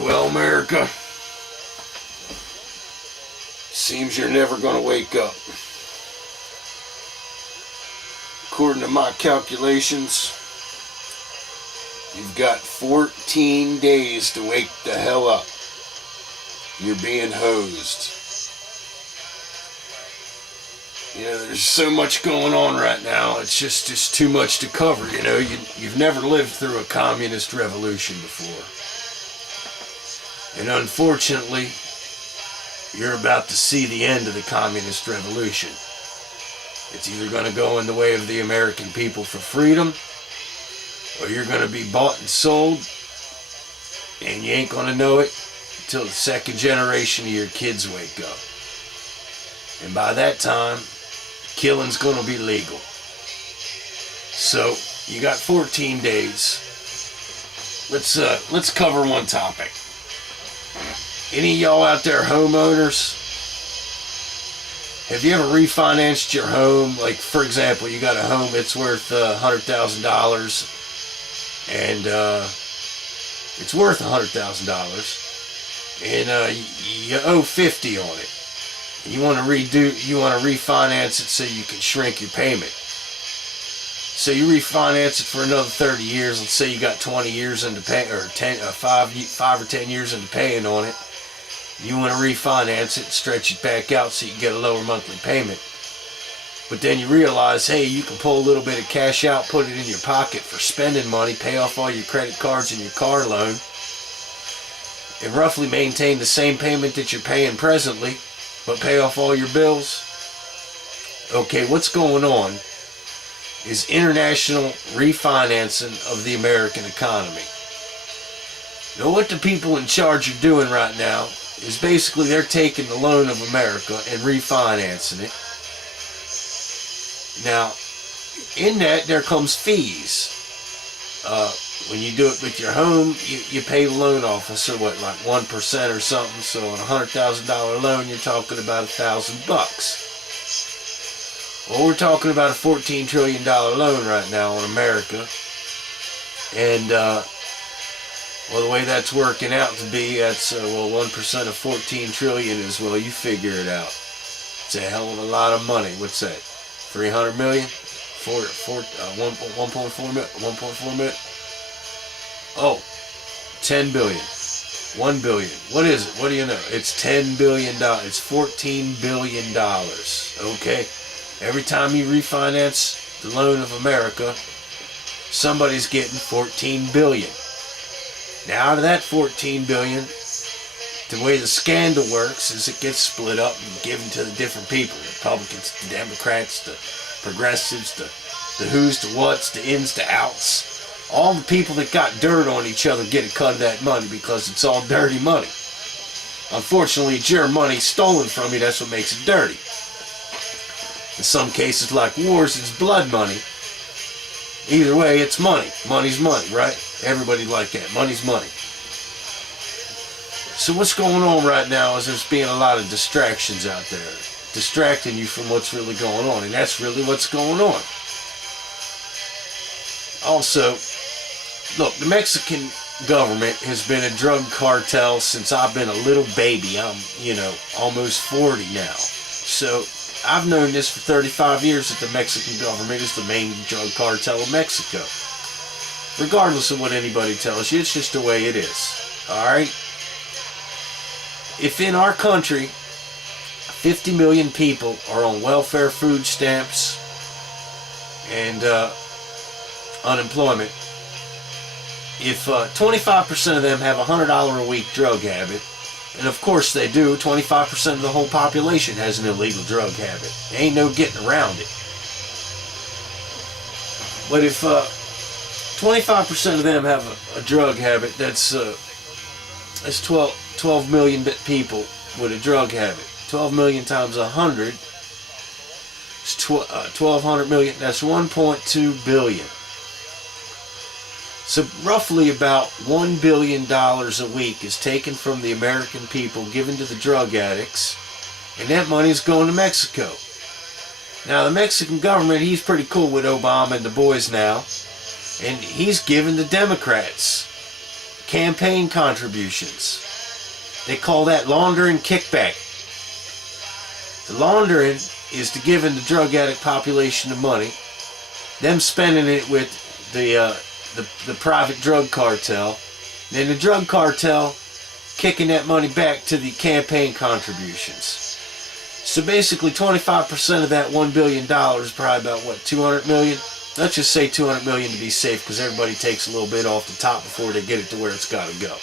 Well, America, seems you're never going to wake up. According to my calculations, you've got 14 days to wake the hell up. You're being hosed. You know, there's so much going on right now, it's just too much to cover. You know, you've never lived through a communist revolution before. And unfortunately, you're about to see the end of the communist revolution. It's either going to go in the way of the American people for freedom, or you're going to be bought and sold, and you ain't going to know it until the second generation of your kids wake up. And by that time, killing's going to be legal. So, you got 14 days. Let's cover one topic. Any of y'all out there homeowners? Have you ever refinanced your home? Like, for example, you got a home that's worth $100,000, and it's worth $100,000, and you owe $50 on it. And you want to refinance it so you can shrink your payment. So you refinance it for another 30 years. Let's say you got 20 years into pay, or 5 or 10 years into paying on it. You want to refinance it, stretch it back out so you can get a lower monthly payment. But then you realize, hey, you can pull a little bit of cash out, put it in your pocket for spending money, pay off all your credit cards and your car loan, and roughly maintain the same payment that you're paying presently, but pay off all your bills. Okay, what's going on is international refinancing of the American economy. Now, what the people in charge are doing right now is basically they're taking the loan of America and refinancing it. Now, in that, there comes fees. When you do it with your home, you pay the loan officer, like 1% or something. So on a $100,000 loan, you're talking about $1,000. Well, we're talking about a $14 trillion loan right now on America. And, well, the way that's working out to be, that's, 1% of 14 trillion is, well, you figure it out. It's a hell of a lot of money. What's that? 300 million? 1.4 million? Oh, 10 billion. 1 billion. What is it? What do you know? It's $10 billion. It's $14 billion. Okay? Every time you refinance the loan of America, somebody's getting 14 billion. Now, out of that 14 billion, the way the scandal works is it gets split up and given to the different people. The Republicans, the Democrats, the progressives, the who's, the what's, the ins, the outs. All the people that got dirt on each other get a cut of that money because it's all dirty money. Unfortunately, it's your money stolen from you. That's what makes it dirty. In some cases, like wars, it's blood money. Either way, it's money. Money's money, right? Everybody like that. Money's money. So what's going on right now is there's being a lot of distractions out there. Distracting you from what's really going on. And that's really what's going on. Also, look, the Mexican government has been a drug cartel since I've been a little baby. I'm, almost 40 now. So I've known this for 35 years that the Mexican government is the main drug cartel of Mexico. Regardless of what anybody tells you, it's just the way it is. Alright? If in our country, 50 million people are on welfare food stamps and unemployment, if 25% of them have a $100 a week drug habit, and of course they do, 25% of the whole population has an illegal drug habit. There ain't no getting around it. But if 25% of them have a drug habit, that's 12 million people with a drug habit. 12 million times 100 is 1,200 million. That's 1.2 billion. So roughly about $1 billion a week is taken from the American people, given to the drug addicts, and that money is going to Mexico. Now the Mexican government, he's pretty cool with Obama and the boys now, and he's giving the Democrats campaign contributions. They call that laundering kickback. The laundering is to giving the drug addict population the money, them spending it with the private drug cartel, then the drug cartel kicking that money back to the campaign contributions. So basically 25% of that $1 billion is probably about, what, 200 million? Let's just say 200 million to be safe, because everybody takes a little bit off the top before they get it to where it's got to go.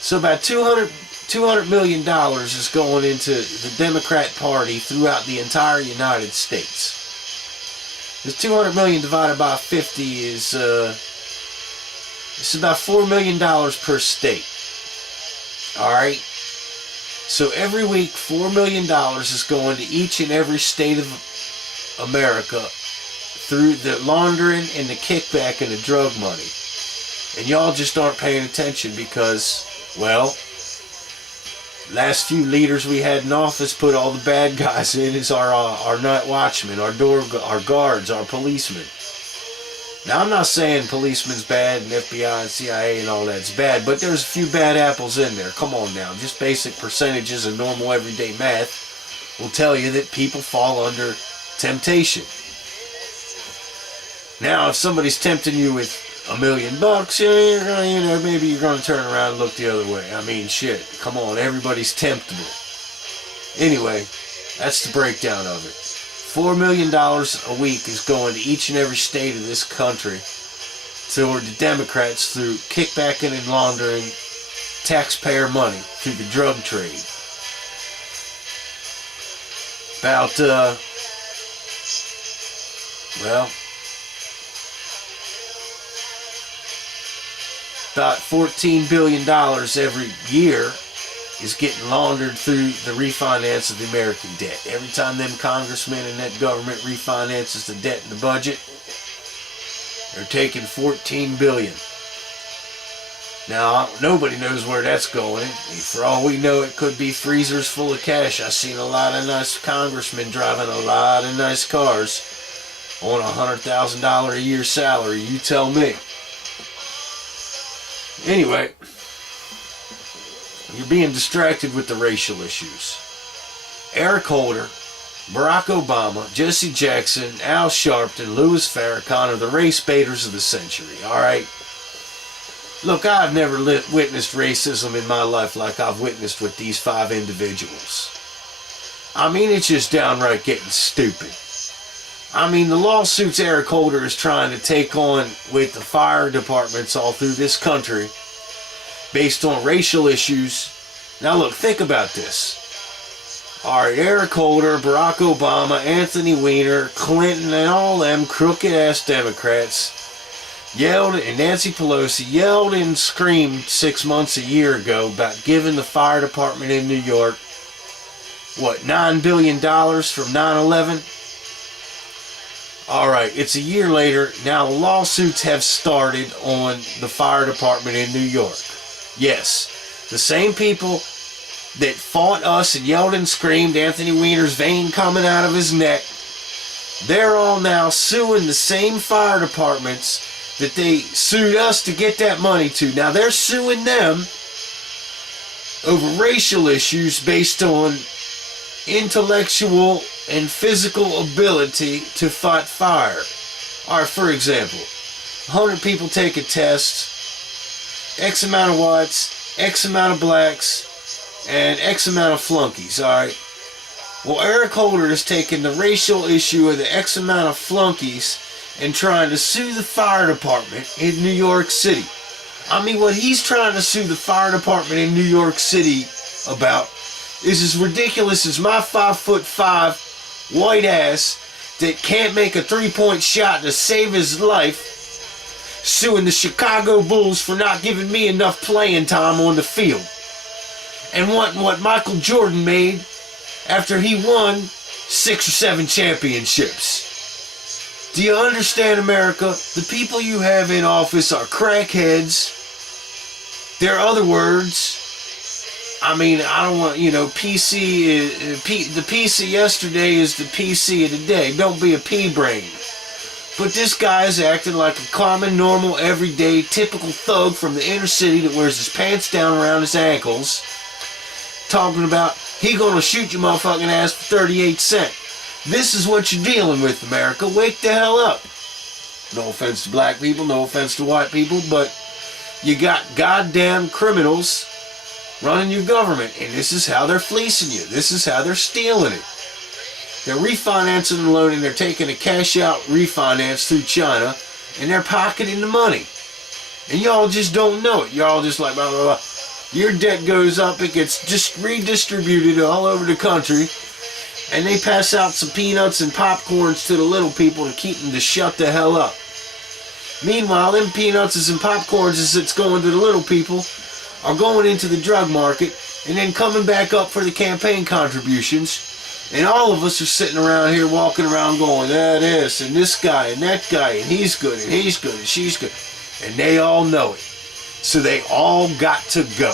So about $200 million is going into the Democrat Party throughout the entire United States. This 200 million divided by 50 is it's about $4 million per state. Alright? So every week, $4 million is going to each and every state of America through the laundering and the kickback and the drug money. And y'all just aren't paying attention because, well, last few leaders we had in office put all the bad guys in as our night watchmen, our guards, our policemen. Now, I'm not saying policemen's bad and FBI and CIA and all that's bad, but there's a few bad apples in there. Come on now. Just basic percentages of normal everyday math will tell you that people fall under temptation. Now, if somebody's tempting you with $1 million, maybe you're going to turn around and look the other way. I mean, shit. Come on. Everybody's temptable. Anyway, that's the breakdown of it. $4 million a week is going to each and every state of this country toward the Democrats through kickbacking and laundering taxpayer money through the drug trade. About $14 billion every year is getting laundered through the refinance of the American debt. Every time them congressmen and that government refinances the debt in the budget, they're taking $14 billion. Now, nobody knows where that's going. For all we know, it could be freezers full of cash. I've seen a lot of nice congressmen driving a lot of nice cars on a $100,000 a year salary. You tell me. Anyway, you're being distracted with the racial issues. Eric Holder, Barack Obama, Jesse Jackson, Al Sharpton, Louis Farrakhan are the race baiters of the century, alright? Look, I've never witnessed racism in my life like I've witnessed with these 5 individuals. I mean, it's just downright getting stupid. I mean, the lawsuits Eric Holder is trying to take on with the fire departments all through this country based on racial issues. Now look, think about this. Alright, Eric Holder, Barack Obama, Anthony Weiner, Clinton, and all them crooked-ass Democrats yelled, and Nancy Pelosi yelled and screamed 6 months, a year ago about giving the fire department in New York, what, $9 billion from 9/11? Alright, it's a year later. Now lawsuits have started on the fire department in New York. Yes, the same people that fought us and yelled and screamed, Anthony Weiner's vein coming out of his neck, they're all now suing the same fire departments that they sued us to get that money to. Now they're suing them over racial issues based on intellectual and physical ability to fight fire. Alright, for example, 100 people take a test, X amount of whites, X amount of blacks, and X amount of flunkies, alright? Well, Eric Holder is taking the racial issue of the X amount of flunkies and trying to sue the fire department in New York City. I mean, what he's trying to sue the fire department in New York City about is as ridiculous as my 5'5" white ass that can't make a 3-point shot to save his life suing the Chicago Bulls for not giving me enough playing time on the field, and wanting what Michael Jordan made after he won 6 or 7 championships. Do you understand, America? The people you have in office are crackheads. There are other words. I mean, I don't want, PC, the PC yesterday is the PC of today. Don't be a pea brain. But this guy is acting like a common, normal, everyday, typical thug from the inner city that wears his pants down around his ankles, talking about he gonna shoot your motherfucking ass for 38 cents. This is what you're dealing with, America. Wake the hell up. No offense to black people, no offense to white people, but you got goddamn criminals running your government, and this is how they're fleecing you. This is how they're stealing it. They're refinancing the loan, and they're taking a cash-out refinance through China, and they're pocketing the money. And y'all just don't know it. Y'all just like, blah, blah, blah. Your debt goes up, it gets just redistributed all over the country, and they pass out some peanuts and popcorns to the little people to keep them to shut the hell up. Meanwhile, them peanuts and popcorns as it's going to the little people are going into the drug market and then coming back up for the campaign contributions. And all of us are sitting around here walking around going, this and this guy and that guy, and he's good and he's good and she's good. And they all know it. So they all got to go.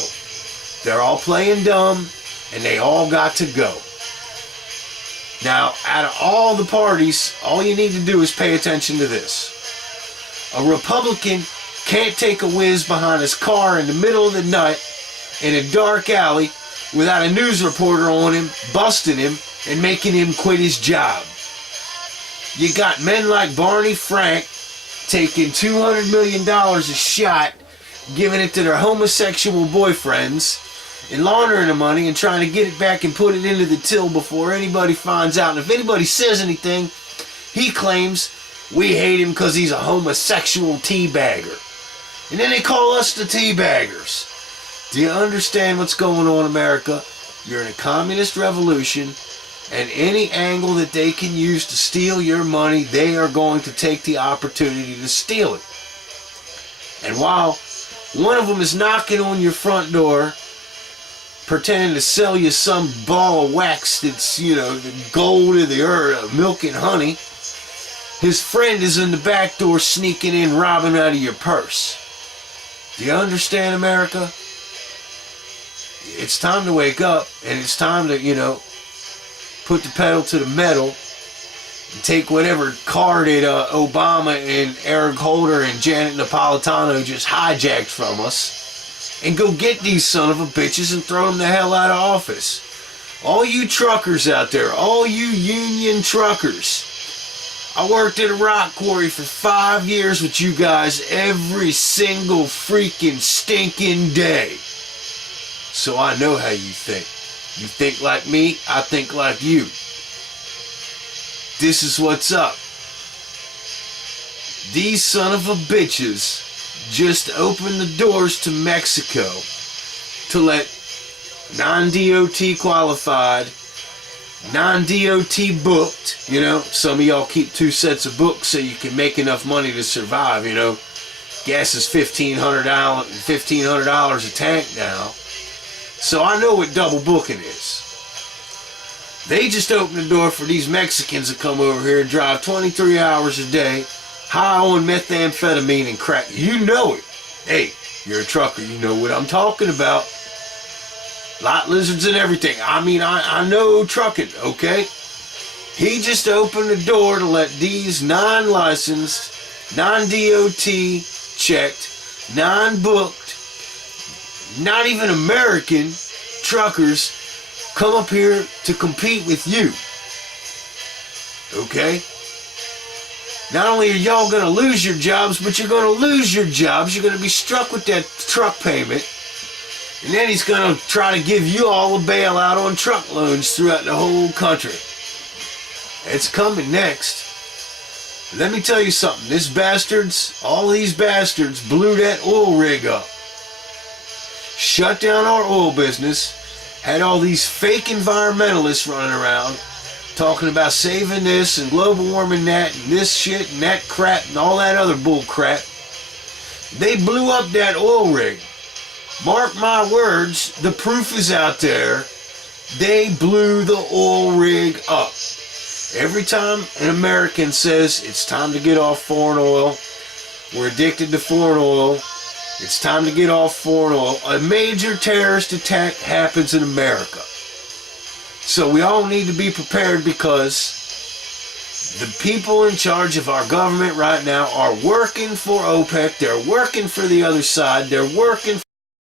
They're all playing dumb, and they all got to go. Now, out of all the parties, all you need to do is pay attention to this. A Republican can't take a whiz behind his car in the middle of the night in a dark alley without a news reporter on him, busting him, and making him quit his job. You got men like Barney Frank taking $200 million a shot, giving it to their homosexual boyfriends, and laundering the money and trying to get it back and put it into the till before anybody finds out. And if anybody says anything, he claims we hate him because he's a homosexual teabagger. And then they call us the teabaggers. Do you understand what's going on, America? You're in a communist revolution, and any angle that they can use to steal your money, they are going to take the opportunity to steal it. And while one of them is knocking on your front door, pretending to sell you some ball of wax that's, the gold of the earth, milk and honey, his friend is in the back door sneaking in, robbing out of your purse. Do you understand, America? It's time to wake up, and it's time to, put the pedal to the metal and take whatever car that Obama and Eric Holder and Janet Napolitano just hijacked from us and go get these son of a bitches and throw them the hell out of office. All you truckers out there, all you union truckers, I worked at a rock quarry for 5 years with you guys every single freaking stinking day. So I know how you think. You think like me, I think like you. This is what's up. These son of a bitches just opened the doors to Mexico to let non-DOT qualified, non-DOT booked, some of y'all keep 2 sets of books so you can make enough money to survive, Gas is $1,500 a tank now. So I know what double booking is. They just opened the door for these Mexicans to come over here and drive 23 hours a day, high on methamphetamine and crack. You know it. Hey, you're a trucker. You know what I'm talking about. Lot lizards and everything. I know trucking, okay? He just opened the door to let these non-licensed, non-DOT checked, non-booked, not even American truckers come up here to compete with you. Okay? Not only are y'all going to lose your jobs, but you're going to lose your jobs. You're going to be struck with that truck payment. And then he's going to try to give you all a bailout on truck loans throughout the whole country. It's coming next. Let me tell you something. All these bastards blew that oil rig up. Shut down our oil business, had all these fake environmentalists running around talking about saving this and global warming that and this shit and that crap and all that other bull crap. They blew up that oil rig. Mark my words, the proof is out there. They blew the oil rig up. Every time an American says it's time to get off foreign oil, we're addicted to foreign oil, it's time to get off foreign oil, a major terrorist attack happens in America. So we all need to be prepared because The people in charge of our government right now are working for OPEC. They're working for the other side. They're working